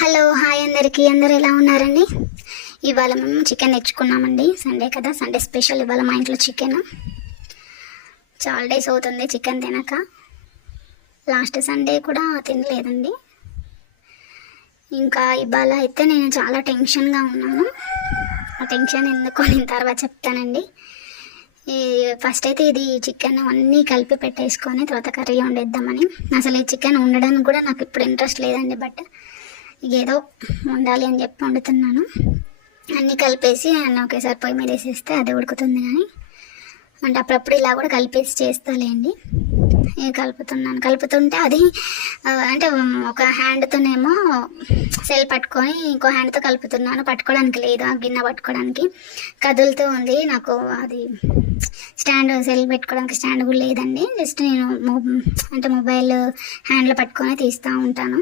Hello hi అందరికీ, అందరు ఎలా ఉన్నారండి? ఇవాళ మేము చికెన్ తెచ్చుకున్నామండి. సండే కదా, సండే స్పెషల్ ఇవాళ మా ఇంట్లో చికెన్. చాలా డేస్ అవుతుంది చికెన్ తినక. లాస్ట్ సండే కూడా తినలేదండి. ఇంకా ఇవాళ అయితే నేను చాలా టెన్షన్గా ఉన్నాను. ఆ టెన్షన్ ఎందుకో నేను తర్వాత చెప్తానండి. ఫస్ట్ అయితే ఇది చికెన్ అన్నీ కలిపి పెట్టేసుకొని తర్వాత కర్రీ వండేద్దామని. అసలు ఈ చికెన్ వండడానికి కూడా నాకు ఇప్పుడు ఇంట్రెస్ట్ లేదండి. బట్ ఏదో వండాలి అని చెప్పి వండుతున్నాను. అన్నీ కలిపేసి అన్నీ ఒకేసారి పొయ్యి మీద వేసేస్తే అది ఉడుకుతుంది. కానీ అంటే అప్పుడప్పుడు ఇలా కూడా కలిపేసి చేస్తాలేండి. కలుపుతుంటే అది అంటే ఒక హ్యాండ్తోనేమో సెల్ పట్టుకొని ఇంకో హ్యాండ్తో కలుపుతున్నాను. పట్టుకోవడానికి లేదు, ఆ గిన్నె పట్టుకోవడానికి కదులుతూ ఉంది. నాకు అది స్టాండ్, సెల్ పెట్టుకోవడానికి స్టాండ్ కూడా లేదండి. జస్ట్ నేను అంటే మొబైల్ హ్యాండ్లో పట్టుకొని తీస్తూ ఉంటాను.